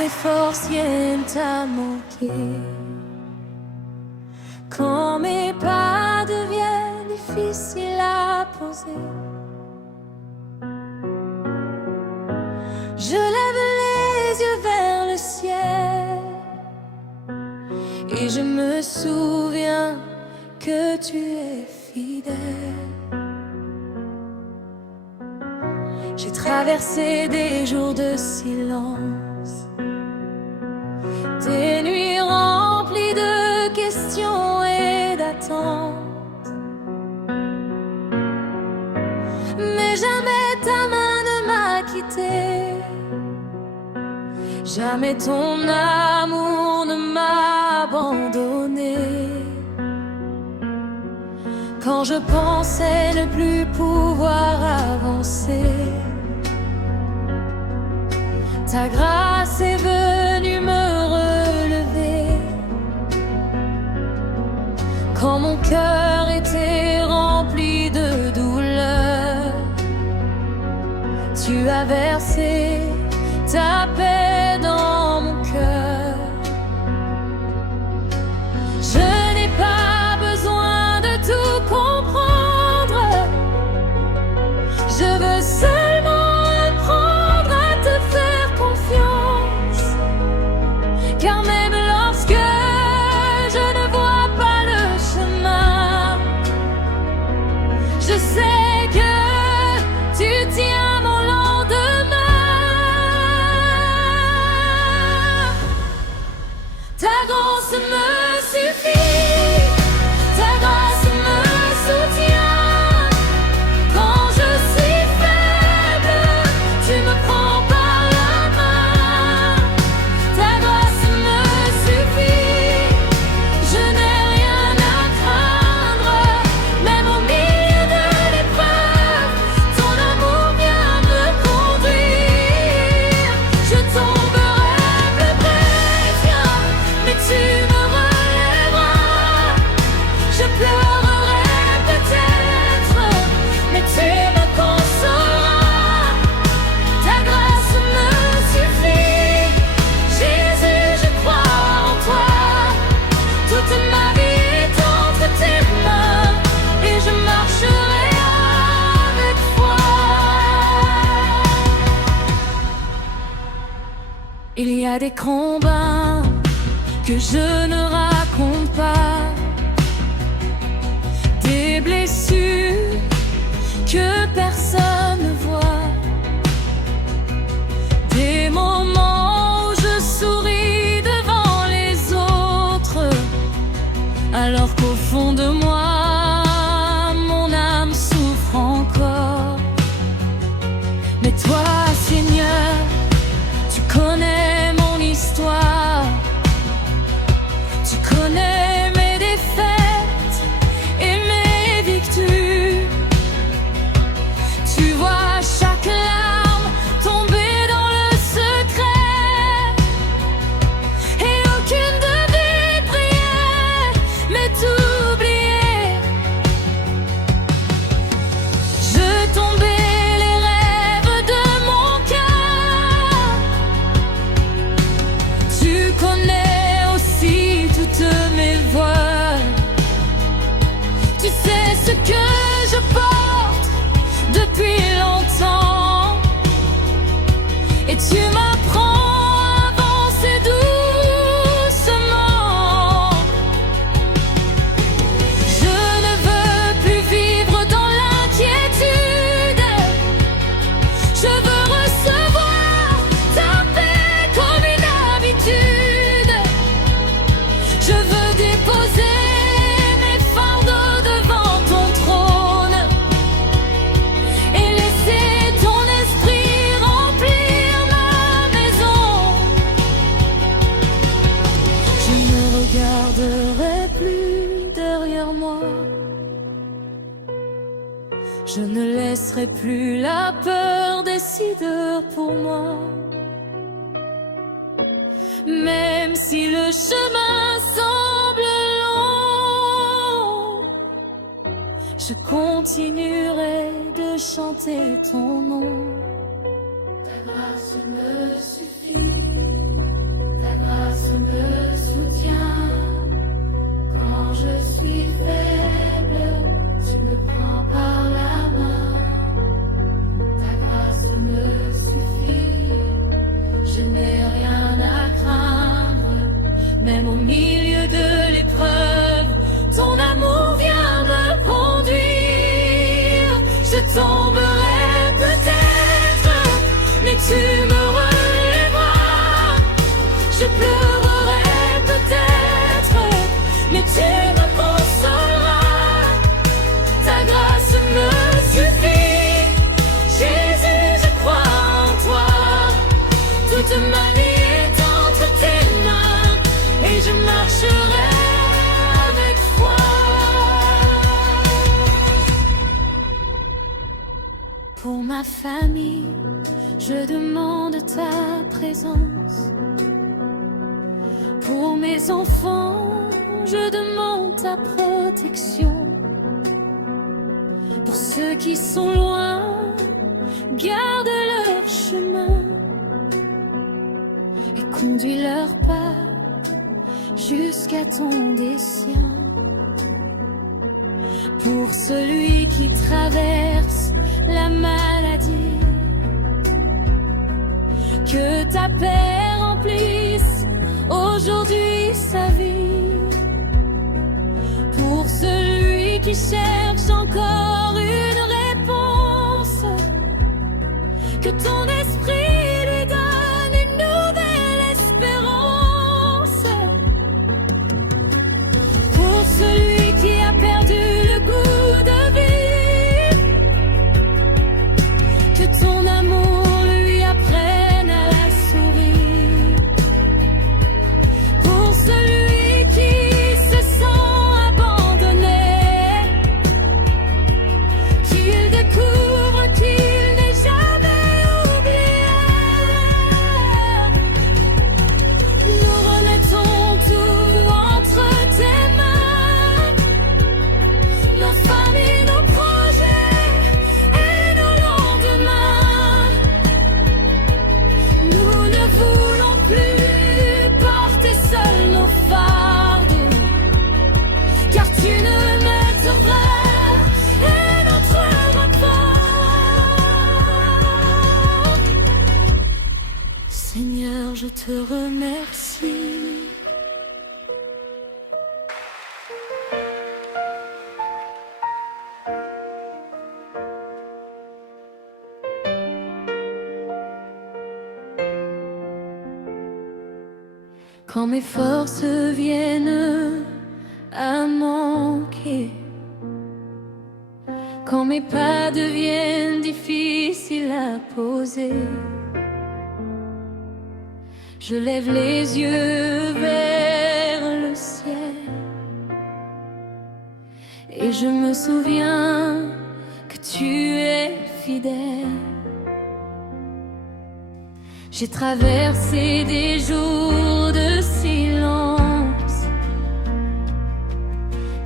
mes forces viennent à manquer, quand mes pas deviennent difficiles à poser, je lève les yeux vers le ciel et je me souviens que tu es fidèle. J'ai traversé des jours de silence, des nuits remplies de questions et d'attentes, mais jamais ta main ne m'a quitté, jamais ton amour ne m'a abandonné. Quand je pensais ne plus pouvoir avancer, ta grâce est venue me relever. Quand mon cœur était rempli de douleur, tu as versé ta paix dans mon cœur. Je n'ai pas besoin de tout comprendre, je veux seulement apprendre à te faire confiance, car même lorsque je ne vois pas le chemin, je sais que tu tiens mon lendemain. Ta grâce me suffit, ta grâce me soutient. Quand je suis faible, tu me prends par la main. Ta grâce me suffit, je n'ai rien à craindre. Même au milieu de l'épreuve, ton amour vient me conduire. Je tomberai plus près, viens, mais tu me relèveras. Je pleurerai peut-être, mais tu me consoleras. Ta grâce me suffit, Jésus, je crois en toi. Toute ma vie est entre tes mains et je marcherai avec foi. Il y a des combats que je ne raconte pas, des blessures que personne ne voit, des moments où je souris devant les autres, alors qu'au fond de moi, mon âme souffre encore. Mais toi, Seigneur, tu connais mon histoire, tu connais mes défaites et mes victoires. Tu vois chaque larme tomber dans le secret, et aucune de mes prières m'est oubliée. Je tombais les rêves de mon cœur. Tu connais aussi toutes mes voies. Tu sais ce que je porte depuis longtemps, et tu m'apprends à avancer doucement. Je ne veux plus vivre dans l'inquiétude, je veux recevoir ta paix comme une habitude. Je veux déposer mes fardeaux devant ton trône et laisser ton esprit remplir ma maison. Je ne regarderai plus derrière moi, je ne laisserai plus la peur décider pour moi. Même si le chemin semble long, je continuerai de chanter ton nom. Ta grâce me suffit, me soutiens quand je suis faible. Tu me prends par la main. Ta grâce me suffit. Je n'ai rien à craindre, même au milieu de l'épreuve. Ton amour vient me conduire. Je tomberai peut-être, mais tu me relèveras. Je pleurerai peut-être, mais tu me consoleras. Ta grâce me suffit. Jésus, je crois en toi. Toute ma vie est entre tes mains et je marcherai avec foi. Pour ma famille, je demande ta présence. Pour mes enfants, je demande ta protection. Pour ceux qui sont loin, garde leur chemin et conduis leur pas jusqu'à ton dessein. Pour celui qui traverse la maladie, que ta paix remplisse aujourd'hui sa vie. Pour celui qui cherche encore une réponse, que ton esprit lui donne une nouvelle espérance. Pour celui qui a perdu le goût de vie, que ton amour lui apprenne à sourire. Pour celui qui se sent abandonné, qu'il découvre qu'il n'est jamais oublié. Nous remettons tout entre tes mains, nos familles, nos projets et nos lendemains. Nous ne voulons plus porter seuls nos fardeaux, car tu ne notre frère et notre repos. Seigneur, je te remercie. Quand mes forces viennent à manquer, quand mes pas deviennent difficiles à poser, je lève les yeux vers le ciel et je me souviens que tu es fidèle. J'ai traversé des jours de silence,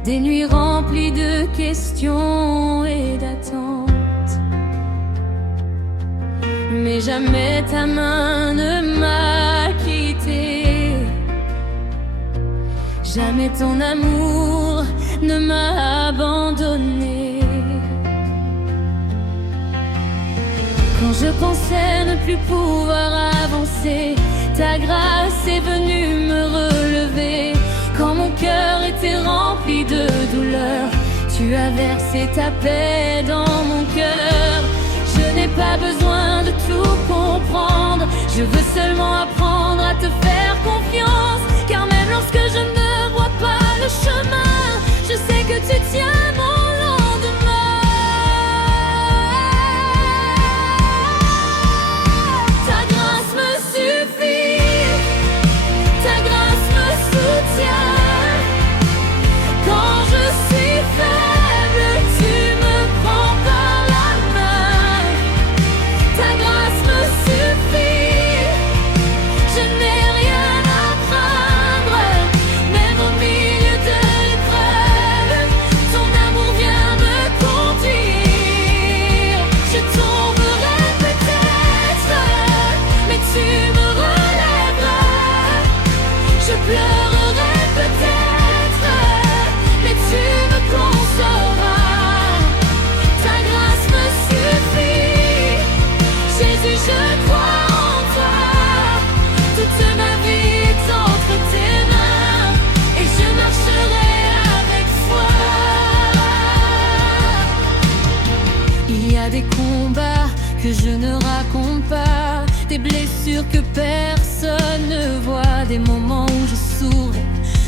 des nuits remplies de questions et d'attentes, mais jamais ta main ne m'a quitté, jamais ton amour ne m'a abandonné. Quand je pensais ne plus pouvoir avancer, ta grâce est venue me relever. Quand mon cœur était rempli de douleur, tu as versé ta paix dans mon cœur. Je n'ai pas besoin de tout comprendre, je veux seulement apprendre à te faire confiance. Car même lorsque je ne vois pas le chemin, je sais que tu tiens mon lendemain. Ta grâce me suffit, ta grâce me soutient. Quand je suis faible, tu me prends par la main. Ta grâce me suffit, je n'ai rien à craindre, que je ne raconte pas, des blessures que personne ne voit, des moments où je souris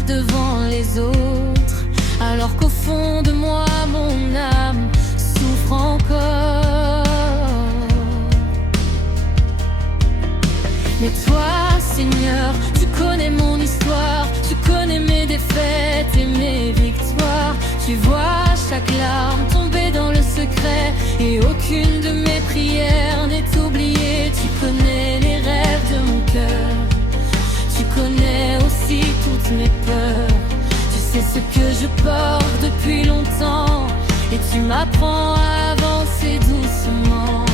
devant les autres, alors qu'au fond de moi mon âme souffre encore. Mais toi, Seigneur, tu connais mon histoire, tu connais mes défaites et mes victoires. Tu vois chaque larme tomber dans le secret, et aucune de mes prières n'est oubliée. Tu connais les rêves de mon cœur, tu connais aussi toutes mes peurs. Tu sais ce que je porte depuis longtemps, et tu m'apprends à avancer doucement.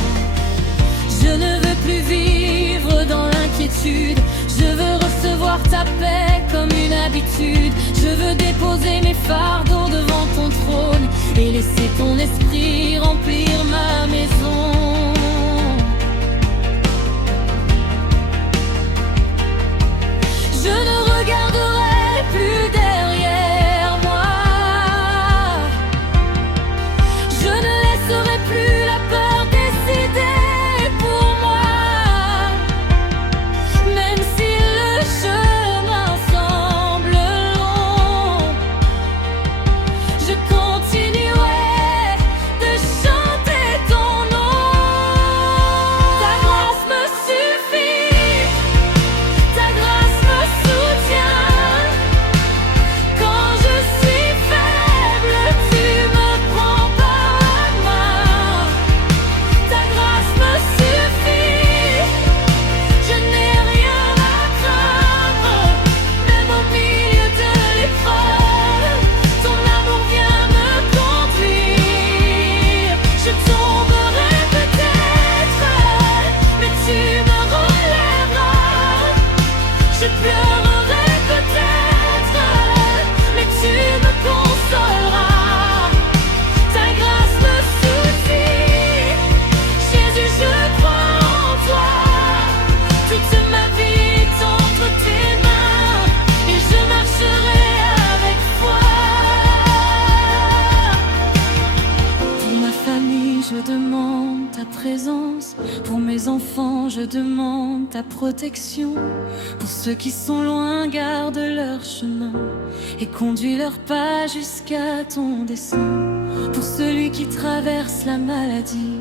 Je ne veux plus vivre dans l'inquiétude, je veux recevoir ta paix comme une habitude. Je veux déposer mes fardeaux devant ton trône et laisser ton esprit remplir ma maison. Je ne regarderai plus derrière moi, je ne laisserai plus la peur décider pour moi. Même si le chemin semble long, je continuerai de chanter ton nom. Ta grâce me suffit, ta grâce me soutient. Quand je suis faible, tu me prends par la main. Ta grâce me suffit, je n'ai rien à craindre. Même au milieu de l'épreuve, ton amour vient me conduire. Je tomberai peut-être, mais tu me relèveras. Je pleurerai peut-être, mais tu me consoleras. Ta grâce me suffit, Jésus, je crois en toi. Toute ma vie est entre tes mains, et je marcherai avec foi. Pour ma famille, je demande ta présence. Pour mes enfants, je demande ta protection. Pour ceux qui sont loin, garde leur chemin et conduis leurs pas jusqu'à ton dessein. Pour celui qui traverse la maladie,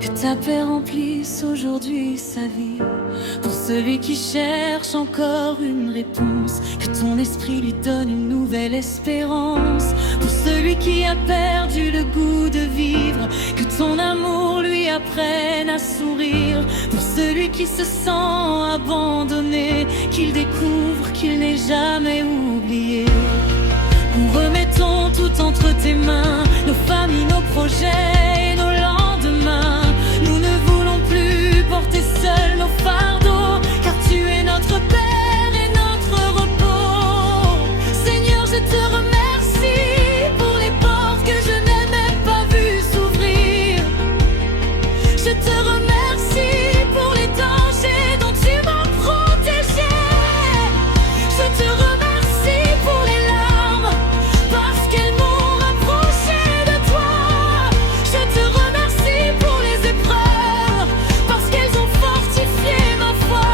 que ta paix remplisse aujourd'hui sa vie. Pour celui qui cherche encore une réponse, que ton esprit lui donne une nouvelle espérance. Pour celui qui a perdu le goût de vivre, que ton amour lui apprenne à sourire. Pour celui qui se sent abandonné, qu'il découvre qu'il n'est jamais oublié. Nous remettons tout entre tes mains, nos familles, nos projets et nos lendemains. Nous ne voulons plus porter seuls nos fardeaux, car tu es notre Père et notre repos. Seigneur, je te remercie pour les portes que je n'ai même pas vues s'ouvrir. Je te remercie pour les dangers dont tu m'as protégé. Je te remercie pour les larmes, parce qu'elles m'ont rapproché de toi. Je te remercie pour les épreuves, parce qu'elles ont fortifié ma foi.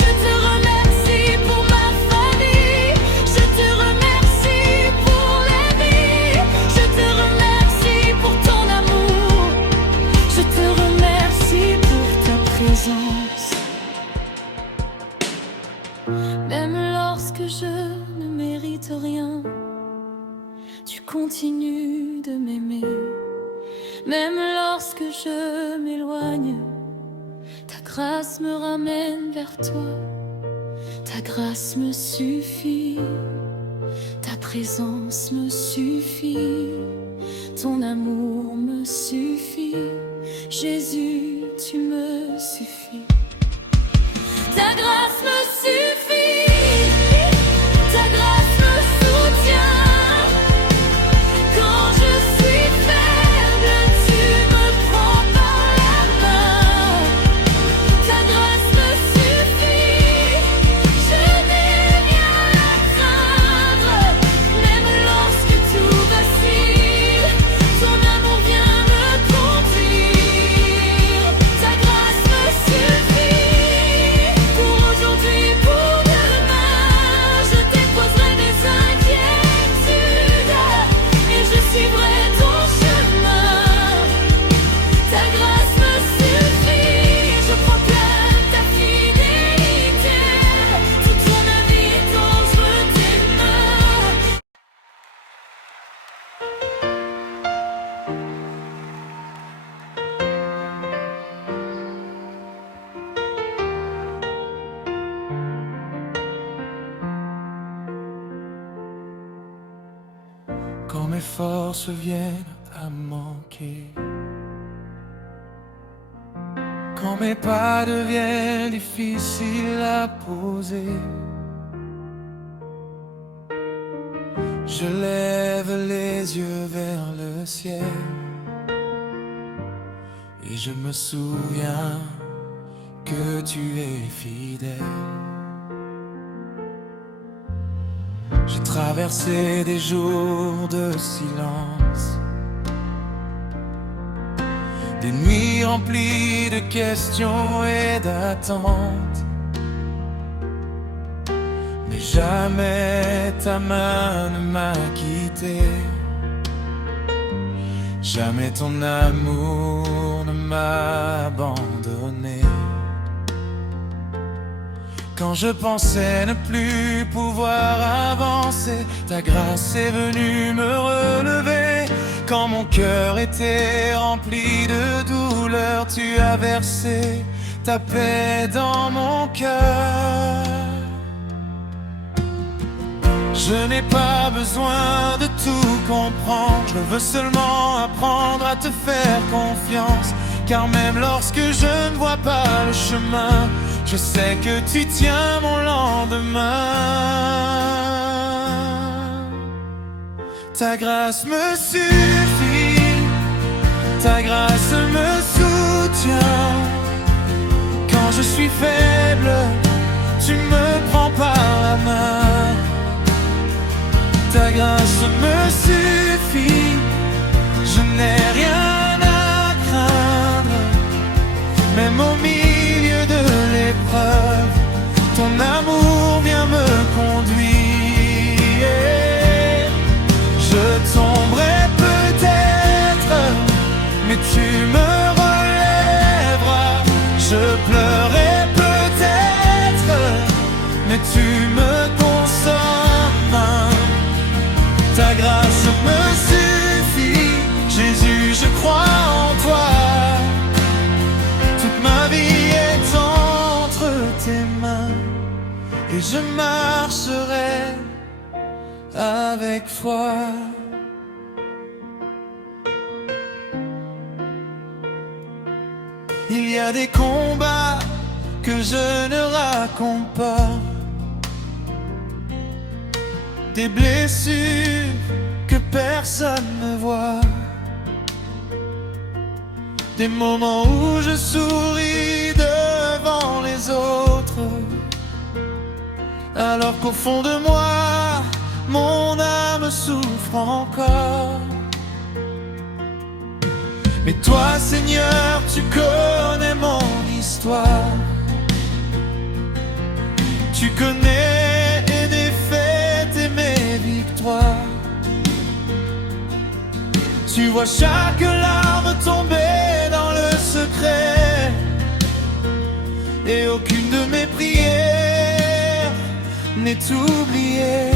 Je te remercie pour ma famille, je te remercie pour les vies. Je te remercie pour ton amour, je te remercie pour ta présence. Même lorsque je ne mérite rien, tu continues de m'aimer. Même lorsque je m'éloigne, ta grâce me ramène vers toi. Ta grâce me suffit, ta présence me suffit, ton amour me suffit. Jésus, tu me suffis. Ta grâce me suffit, ta grâce me soutient. Quand je suis faible, tu me prends par la main. Ta grâce me suffit, je n'ai rien à craindre. Même lorsque tout vacille, ton amour vient me conduire. mes forces viennent à manquer, quand mes pas deviennent difficiles à poser, je lève les yeux vers le ciel et je me souviens que tu es fidèle. J'ai traversé des jours de silence, des nuits remplies de questions et d'attentes, mais jamais ta main ne m'a quitté, jamais ton amour ne m'a abandonné. Quand je pensais ne plus pouvoir avancer, ta grâce est venue me relever. Quand mon cœur était rempli de douleur, tu as versé ta paix dans mon cœur. Je n'ai pas besoin de tout comprendre, je veux seulement apprendre à te faire confiance. Car même lorsque je ne vois pas le chemin, je sais que tu tiens mon lendemain. Ta grâce me suffit, ta grâce me soutient. Quand je suis faible, tu me prends par la main. Ta grâce me suffit, je n'ai rien à craindre. Même au milieu de l'épreuve, ton amour vient me conduire. Je tomberai peut-être, mais tu me relèveras. Je pleurerai peut-être, mais tu me consommes. Ta grâce me suffit, Jésus, je crois en toi. Toute ma vie est entre tes mains et je marcherai avec foi. Il y a des combats que je ne raconte pas, des blessures que personne ne voit, des moments où je souris devant les autres, alors qu'au fond de moi, mon âme souffre encore. Mais toi, Seigneur, tu connais mon histoire. Tu connais mes défaites et mes victoires. Tu vois chaque larme tomber dans le secret, et aucune de mes prières n'est oubliée.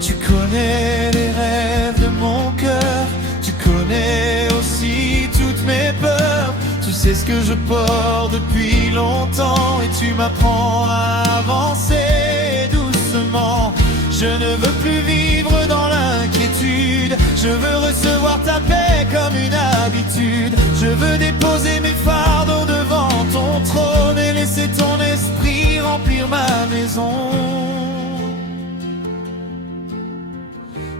Tu connais les rêves de mon cœur, tu connais aussi toutes mes peurs. Tu sais ce que je porte depuis longtemps et tu m'apprends à avancer doucement. Je ne veux plus vivre dans l'inquiétude, je veux recevoir ta paix comme une habitude. Je veux déposer mes fardeaux devant ton trône et laisser ton esprit remplir ma maison.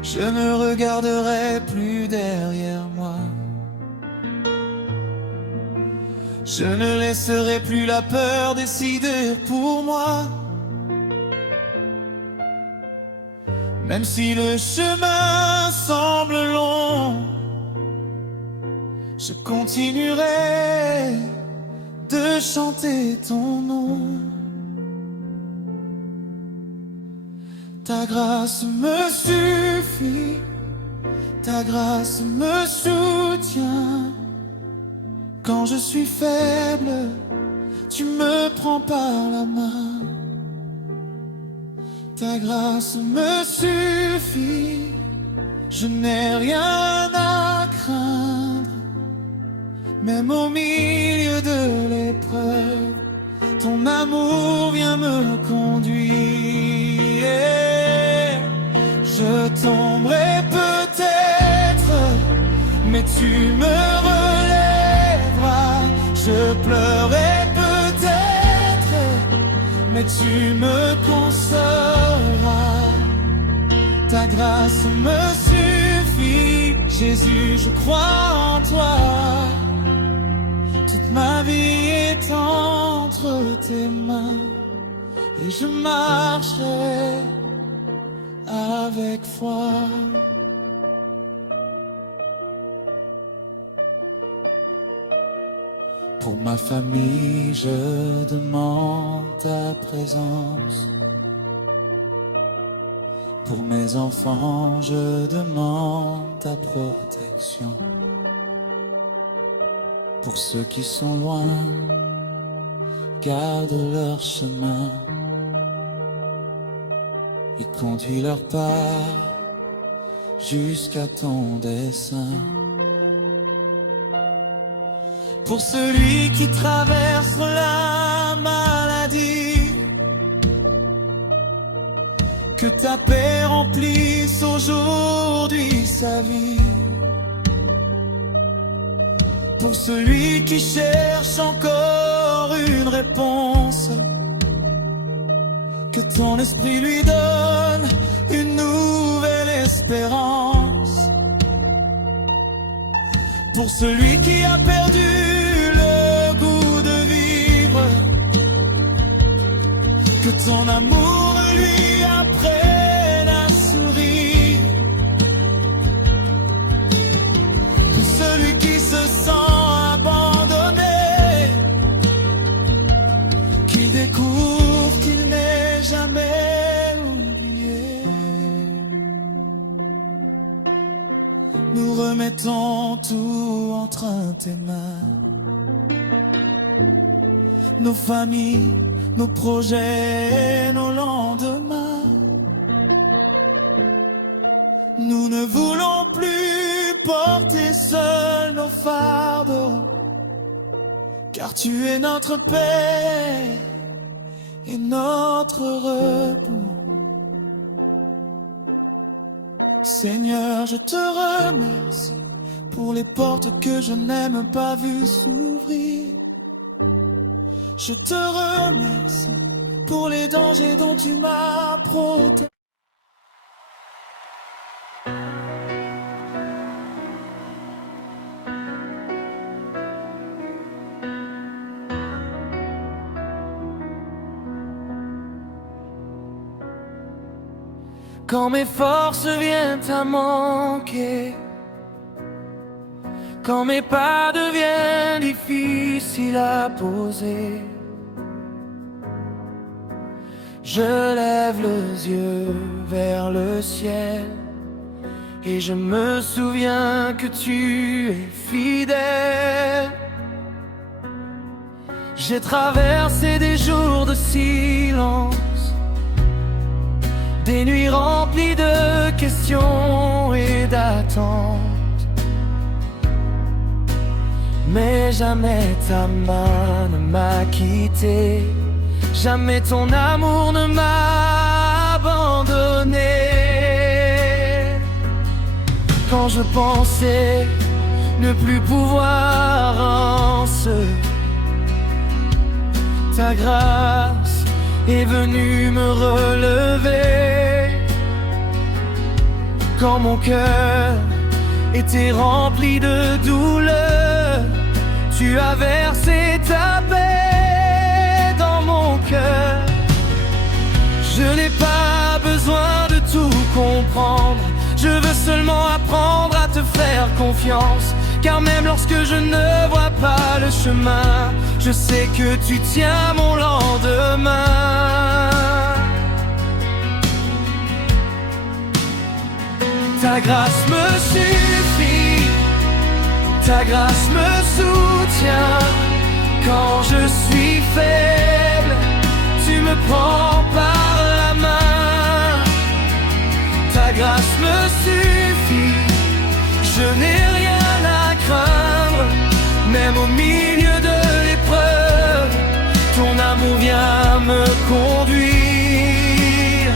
Je ne regarderai plus derrière moi, je ne laisserai plus la peur décider pour moi. Même si le chemin semble long, je continuerai de chanter ton nom. Ta grâce me suffit, ta grâce me soutient. Quand je suis faible, tu me prends par la main. Ta grâce me suffit, je n'ai rien à craindre. Même au milieu de l'épreuve, ton amour vient me conduire. tomberai peut-être, mais tu me relèveras. Je pleurerai peut-être, mais tu me consoleras. Ta grâce me suffit, Jésus, je crois en toi. Toute ma vie est entre tes mains, et je marcherai avec foi. Pour ma famille, je demande ta présence. Pour mes enfants, je demande ta protection. Pour ceux qui sont loin, garde leur chemin et conduis leur pas jusqu'à ton dessein. Pour celui qui traverse la maladie, que ta paix remplisse aujourd'hui sa vie. Pour celui qui cherche encore une réponse, que ton esprit lui donne une nouvelle espérance. Pour celui qui a perdu le goût de vivre, que ton amour lui apprenne à sourire. Pour celui qui se sent abandonné, qu'il découvre qu'il n'est jamais oublié. Nous remettons tout entre tes mains, nos familles, nos projets, nos lendemains. Nous ne voulons plus porter seuls nos fardeaux, car tu es notre paix et notre repos. Seigneur, je te remercie pour les portes que je n'ai même pas vues s'ouvrir. Je te remercie pour les dangers dont tu m'as protégé. Quand mes forces viennent à manquer, quand mes pas deviennent difficiles à poser, je lève les yeux vers le ciel et je me souviens que tu es fidèle. J'ai traversé des jours de silence, des nuits remplies de questions et d'attentes, mais jamais ta main ne m'a quitté, jamais ton amour ne m'a abandonné. Quand je pensais ne plus pouvoir en ce, ta grâce est venue me relever. Quand mon cœur était rempli de douleur, tu as versé ta paix dans mon cœur. Je n'ai pas besoin de tout comprendre, je veux seulement apprendre à te faire confiance. Car même lorsque je ne vois pas le chemin, je sais que tu tiens mon lendemain. Ta grâce me suffit, ta grâce me soutient. Quand je suis faible, tu me prends par la main. Ta grâce me suffit, je n'ai rien à craindre, même au milieu de l'épreuve. Ton amour vient me conduire.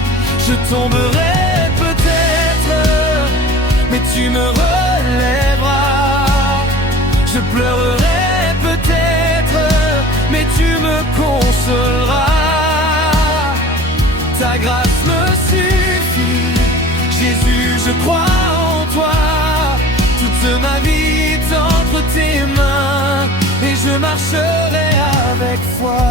Je tomberai peut-être, tu me relèveras. Je pleurerai peut-être, mais tu me consoleras. Ta grâce me suffit, Jésus, je crois en toi. Toute ma vie est entre tes mains, et je marcherai avec foi.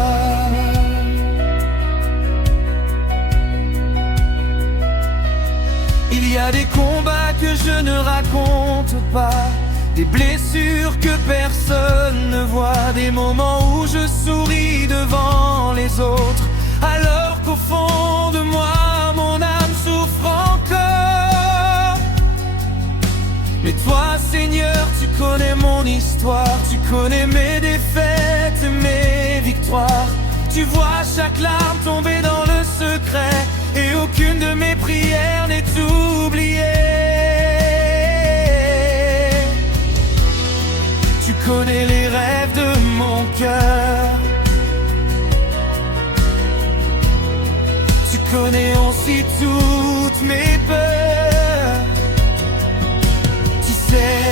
Il y a des combats que je ne raconte pas, des blessures que personne ne voit, des moments où je souris devant les autres, alors qu'au fond de moi, mon âme souffre encore. Mais toi, Seigneur, tu connais mon histoire, tu connais mes défaites et mes victoires. Tu vois chaque larme tomber dans le secret, et aucune de mes prières n'est oubliée. Tu connais les rêves de mon cœur, tu connais aussi toutes mes peurs. Tu sais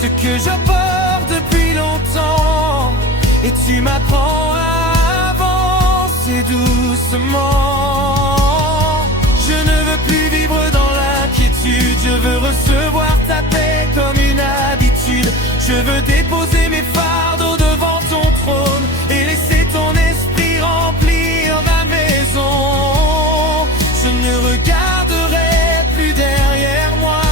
ce que je porte depuis longtemps, et tu m'apprends à avancer doucement. Je ne veux plus vivre dans l'inquiétude, je veux recevoir ta paix comme une habitude. Je veux déposer mes fardeaux devant ton trône et laisser ton esprit remplir ma maison. Je ne regarderai plus derrière moi,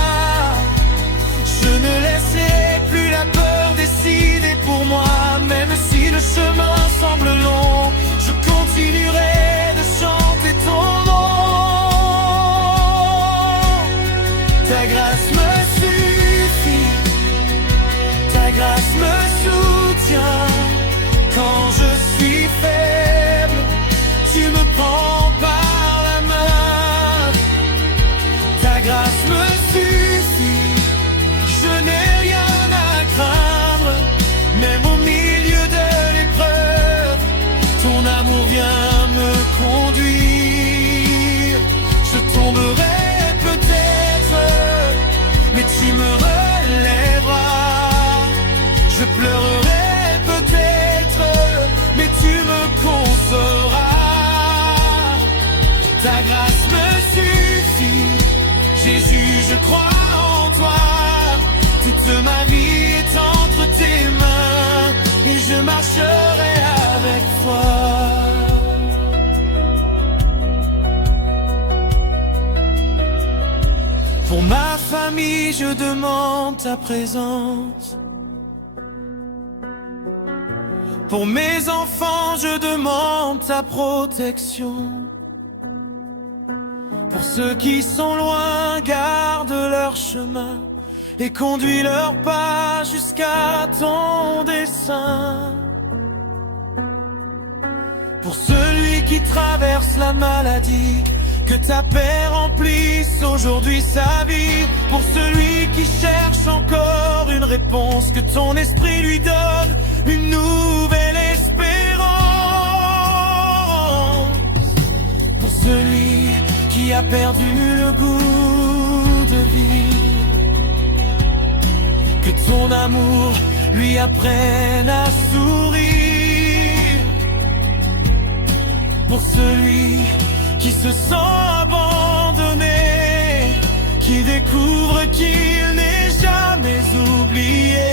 je ne laisserai plus la peur décider pour moi. Même si le chemin semble long, je continuerai de chanter ton nom. Ta grâce me suffit, ta grâce me soutient. Quand je suis faible, tu me prends par la main. Ta grâce me suffit, je n'ai rien à craindre. Même au milieu de l'épreuve, ton amour vient me conduire. Je tomberai peut-être, mais tu me relèveras. Je pleurerai peut-être, mais tu me consoleras. Ta grâce me suffit, Jésus, je crois en toi. Toute ma vie est entre tes mains, et je marcherai avec toi. Pour ma famille, je demande ta présence. Pour mes enfants, je demande ta protection. Pour ceux qui sont loin, garde leur chemin et conduis leurs pas jusqu'à ton dessein. Pour celui qui traverse la maladie, que ta paix remplisse aujourd'hui sa vie. Pour celui qui cherche encore une réponse, que ton esprit lui donne une nouvelle espérance. Pour celui qui a perdu le goût de vivre, que ton amour lui apprenne à sourire. Pour celui qui se sent abandonné, qui découvre qu'il n'est jamais oublié.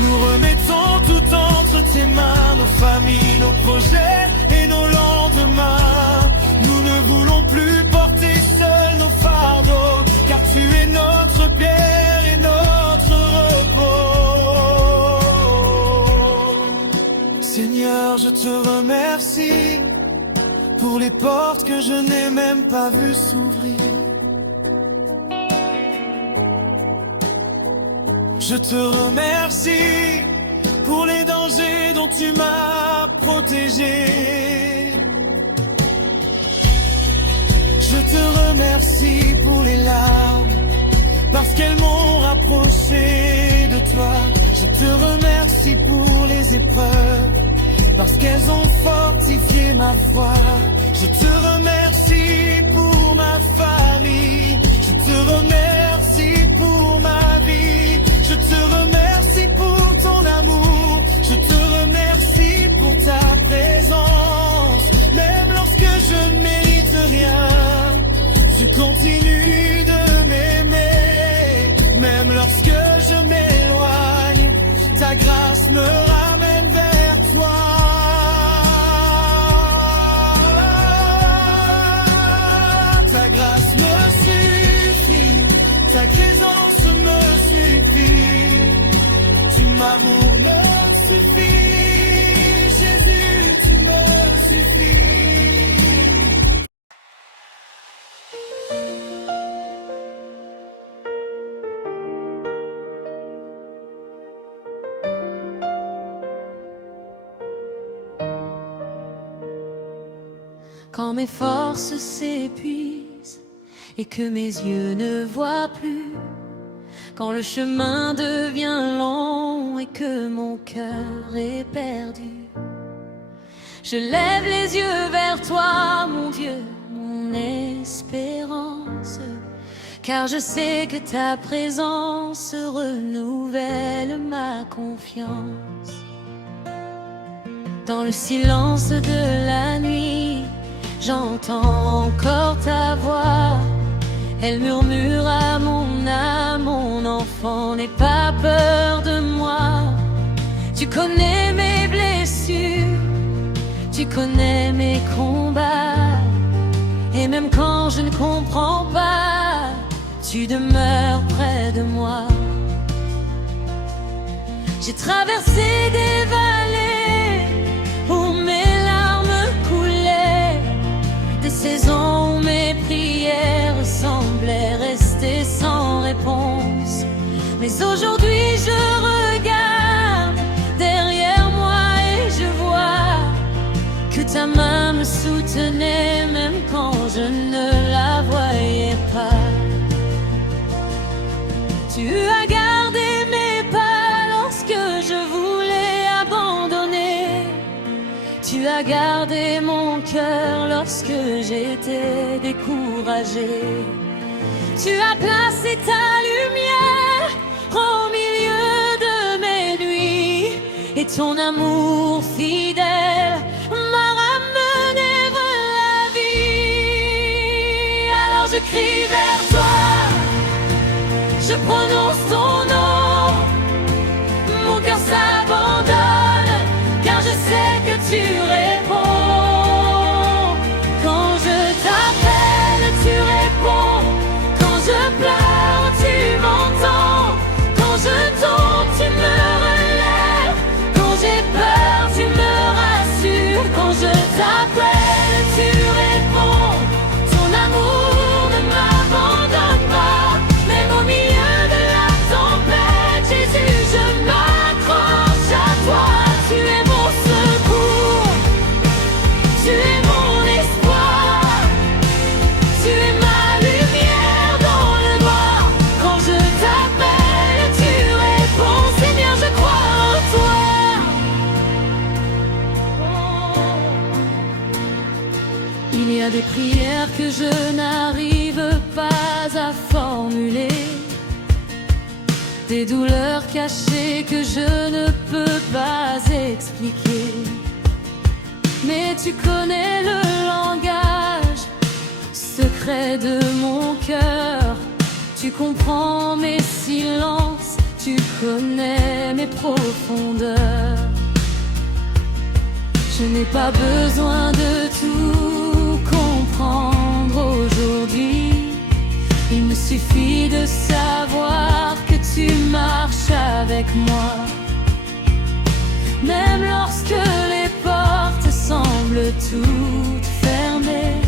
Nous remettons tout entre tes mains, nos familles, nos projets et nos lendemains. Nous ne voulons plus porter seuls nos fardeaux, car tu es notre pierre et notre repos. Seigneur, je te remercie pour les portes que je n'ai même pas vues s'ouvrir. Je te remercie pour les dangers dont tu m'as protégé. Je te remercie pour les larmes, parce qu'elles m'ont rapproché de toi. Je te remercie pour les épreuves, parce qu'elles ont fortifié ma foi. Je te remercie pour ma famille, je te Quand mes forces s'épuisent et que mes yeux ne voient plus, quand le chemin devient long et que mon cœur est perdu, je lève les yeux vers toi, mon Dieu, mon espérance, car je sais que ta présence renouvelle ma confiance. Dans le silence de la nuit, j'entends encore ta voix. Elle murmure à mon âme, mon enfant, n'aie pas peur de moi. Tu connais mes blessures, tu connais mes combats, et même quand je ne comprends pas, tu demeures près de moi. J'ai traversé des vallées où mes larmes coulaient, des saisons où mes prières semblaient rester sans réponse. Mais aujourd'hui je regarde derrière moi et je vois que ta main me soutenait même quand je ne la voyais pas. Tu as gardé mes pas lorsque je voulais abandonner. Tu as gardé mon cœur lorsque j'étais découragée. Tu as placé ta lumière au milieu de mes nuits, et ton amour fidèle m'a ramené vers la vie. Alors je crie vers toi, je prononce ton nom, mon cœur s'abandonne, car je sais que tu réponds. Quand je t'appelle, tu réponds. Quand je pleure, tu m'entends. Quand je tombe, tu me relèves. Quand j'ai peur, tu me rassures. Quand je t'appelle, tu réponds. Ton amour ne m'abandonne pas, même au milieu de la tempête. Jésus, je m'accroche à toi. Tu es mon secours, tu es mon espoir, tu es ma lumière dans le noir. Quand je t'appelle, tu réponds. Seigneur, je crois en toi. Il y a des prières que je n'arrive pas à formuler, des douleurs cachées que je ne peux pas expliquer. Mais tu connais le langage secret de mon cœur. Tu comprends mes silences, tu connais mes profondeurs. Je n'ai pas besoin de tout comprendre aujourd'hui. Il me suffit de savoir que tu marches avec moi. Même lorsque les portes semblent toutes fermées,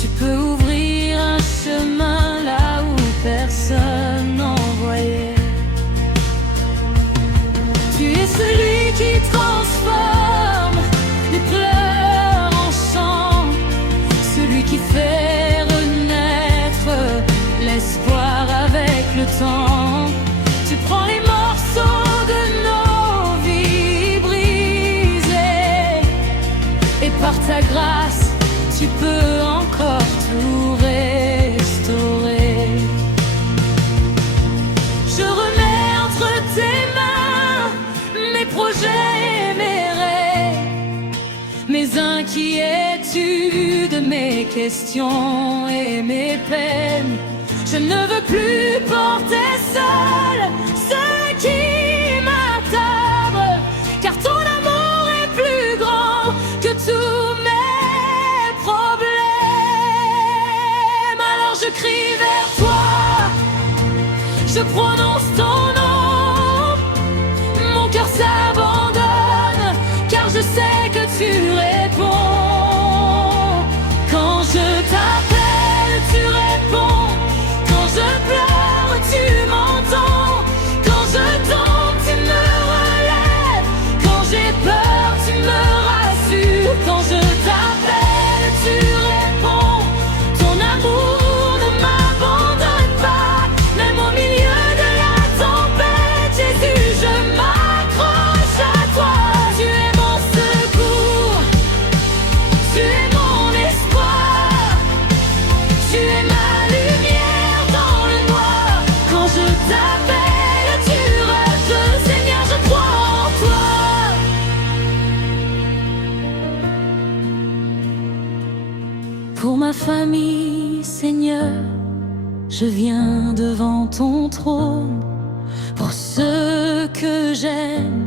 tu peux ouvrir un chemin là où personne n'en voyait. Tu es celui qui transforme les pleurs en chant, celui qui fait renaître l'espoir avec le temps. Tu prends les morceaux de nos vies brisées, et par ta grâce, tu peux encore tout restaurer. Je remets entre tes mains mes projets et mes rêves, mes inquiétudes, mes questions et mes peines. Je ne veux plus porter seul ce qui m'attarde, car ton amour est plus grand que tous mes problèmes. Alors je crie vers toi, je prononce ton nom, mon cœur s'abandonne, car je sais que tu réponds. Quand je t'appelle, tu réponds. Quand je pleure, tu m'entends. Quand je tombe, tu me relèves. Quand j'ai peur, tu me rassures. Quand je t'appelle, tu Pour ma famille, Seigneur, je viens devant ton trône. Pour ceux que j'aime,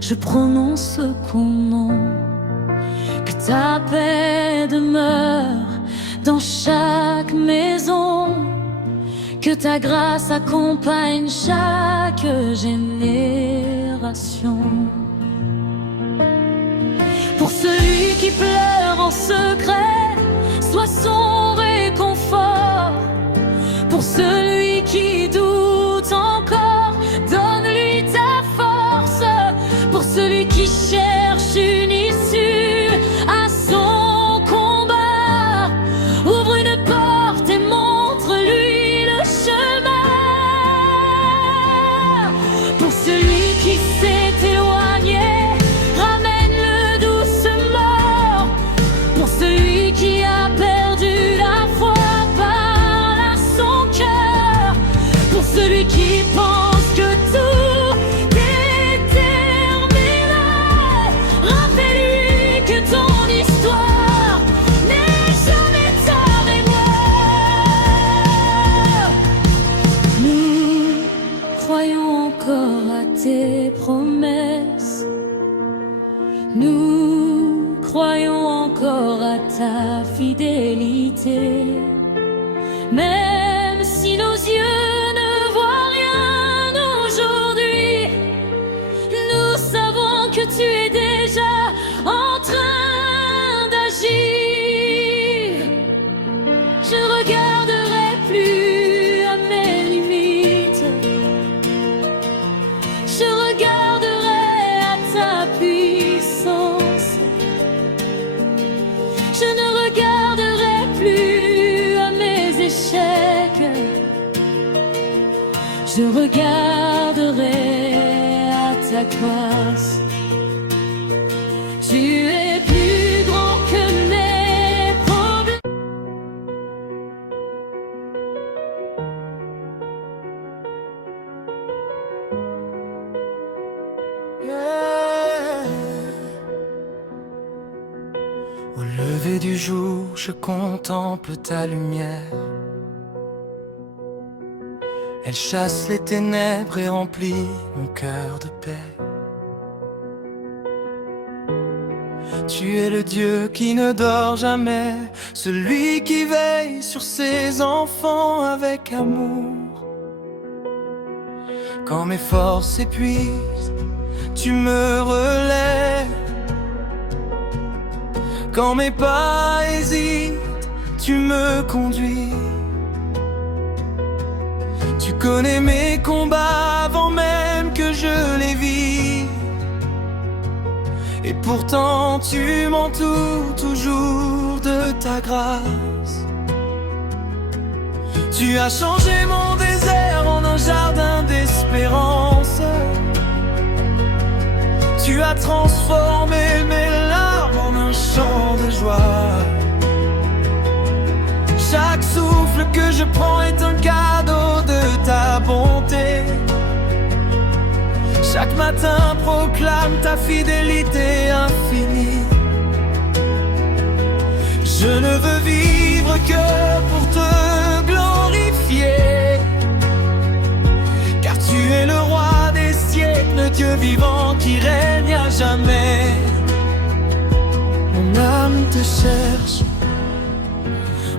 je prononce ton nom. Que ta paix demeure dans chaque maison, que ta grâce accompagne chaque génération. Pour celui qui pleure en secret, sois son réconfort. Pour celui qui doute encore, donne-lui ta force. Pour celui qui cherche une issue à son combat, ouvre une porte et montre-lui le chemin. Pour celui qui s'est éloigné, ramène-le doucement. Pour celui qui a perdu la foi, parle à son cœur. Pour celui qui pense que tout est terminé, rappelle-lui que ton histoire n'est jamais terminée. Nous croyons encore à tes promesses. Nous croyons encore à ta fidélité. Même si nos yeux ne voient rien aujourd'hui, nous savons que tu es déjà en train d'agir. Je regarderai plus à mes limites, je regarderai à ta puissance. Je ne regarderai plus à mes échecs, je regarderai à ta grâce. Tu es plus grand que mes problèmes. Au lever du jour, je contemple ta lumière. Elle chasse les ténèbres et remplit mon cœur de paix. Tu es le Dieu qui ne dort jamais, celui qui veille sur ses enfants avec amour. Quand mes forces s'épuisent, tu me relèves. Quand mes pas hésitent, tu me conduis. Tu connais mes combats avant même que je les vis. Et pourtant tu m'entoures toujours de ta grâce. Tu as changé mon désert en un jardin d'espérance. Tu as transformé mes larmes en un chant de joie. Chaque souffle que je prends est un cadeau de ta bonté. Chaque matin proclame ta fidélité infinie. Je ne veux vivre que pour te glorifier, car tu es le roi des siècles, Dieu vivant qui règne à jamais. Mon âme te cherche,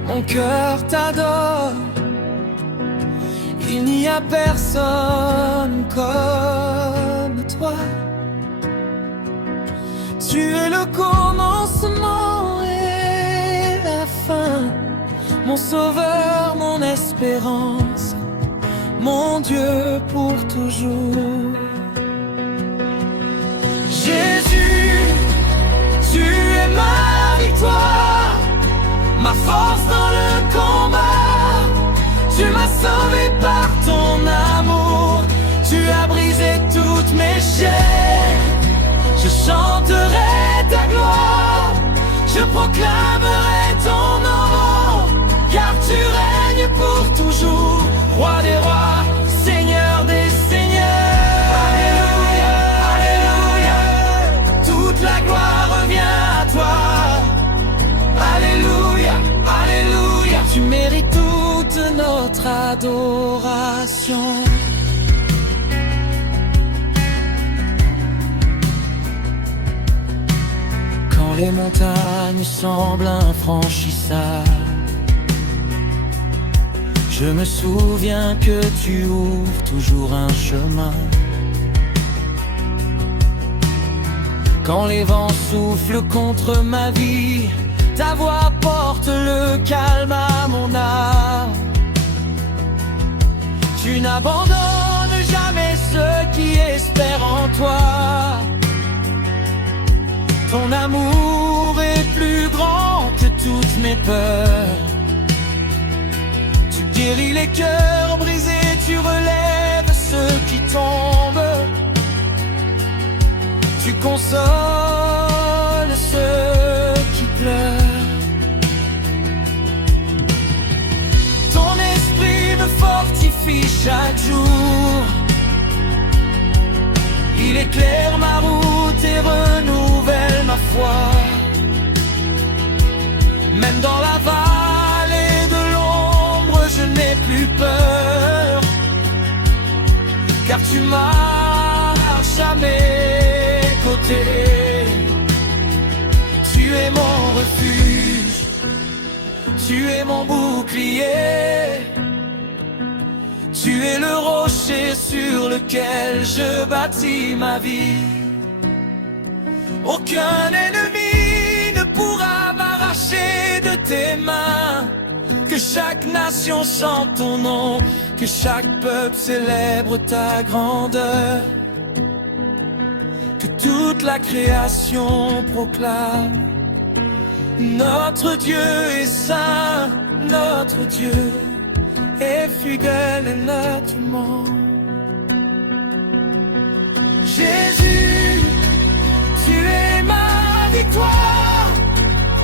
mon cœur t'adore. Il n'y a personne comme toi. Tu es le commencement et la fin, mon sauveur, mon espérance, mon Dieu pour toujours. Jésus, tu es ma victoire, ma force dans le combat. Tu m'as sauvé par ton amour, tu as brisé toutes mes chaînes. Je chanterai ta gloire, je proclamerai ton nom, car tu règnes pour toujours, roi des rois, seigneur des seigneurs. Alléluia, alléluia, toute la gloire revient à toi. Alléluia, notre adoration. Quand les montagnes semblent infranchissables, je me souviens que tu ouvres toujours un chemin. Quand les vents soufflent contre ma vie, ta voix porte le calme à mon âme. Tu n'abandonnes jamais ceux qui espèrent en toi. Ton amour est plus grand que toutes mes peurs. Tu guéris les cœurs brisés, tu relèves ceux qui tombent. Tu consoles ceux qui pleurent. Ton esprit me fortifie chaque jour. Il éclaire ma route et renouvelle ma foi. Même dans la vallée de l'ombre, je n'ai plus peur, car tu marches à mes côtés. Tu es mon refuge, tu es mon bouclier. Tu es le rocher sur lequel je bâtis ma vie. Aucun ennemi ne pourra m'arracher de tes mains. Que chaque nation chante ton nom, que chaque peuple célèbre ta grandeur. Que toute la création proclame: notre Dieu est saint, notre Dieu est fidèle et notre monde. Jésus, tu es ma victoire,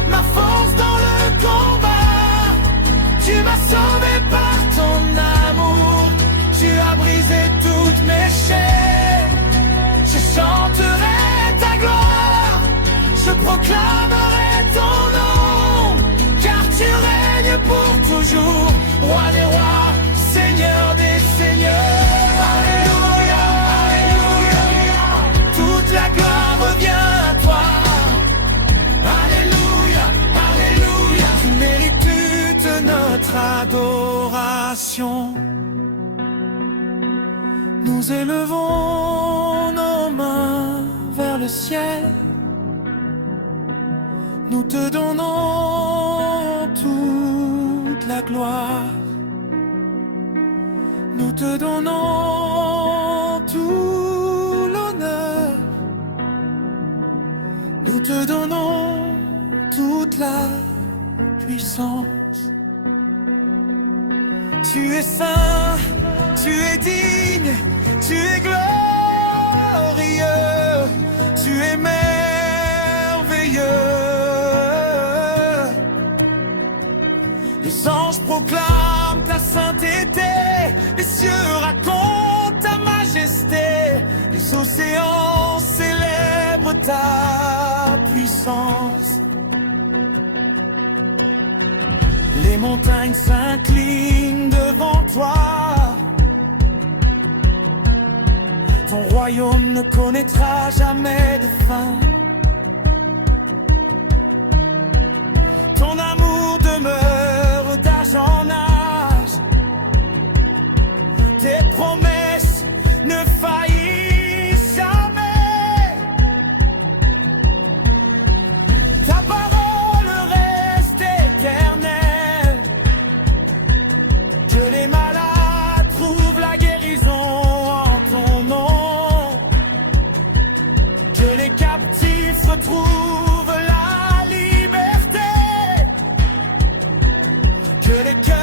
ma force dans le combat. Tu m'as sauvé par ton amour, tu as brisé toutes mes chaînes. Je chanterai ta gloire, je proclamerai ton nom, car tu règnes pour toujours, roi des rois, seigneur des seigneurs. Alléluia, alléluia, toute la gloire revient à toi. Alléluia, alléluia, tu mérites toute notre adoration. Nous élevons nos mains vers le ciel. Nous te donnons toute la gloire. Nous te donnons tout l'honneur. Nous te donnons toute la puissance. Tu es saint, tu es digne, tu es glorieux, tu es merveilleux. Les anges proclament ta sainteté, les cieux racontent ta majesté, les océans célèbrent ta puissance. Les montagnes s'inclinent devant toi. Ton royaume ne connaîtra jamais de fin. Ton amour demeure d'âge en âge. Tes promesses ne faillissent jamais. Ta parole reste éternelle. Que les malades trouvent la guérison en ton nom. Que les captifs retrouvent la liberté. Que les cœurs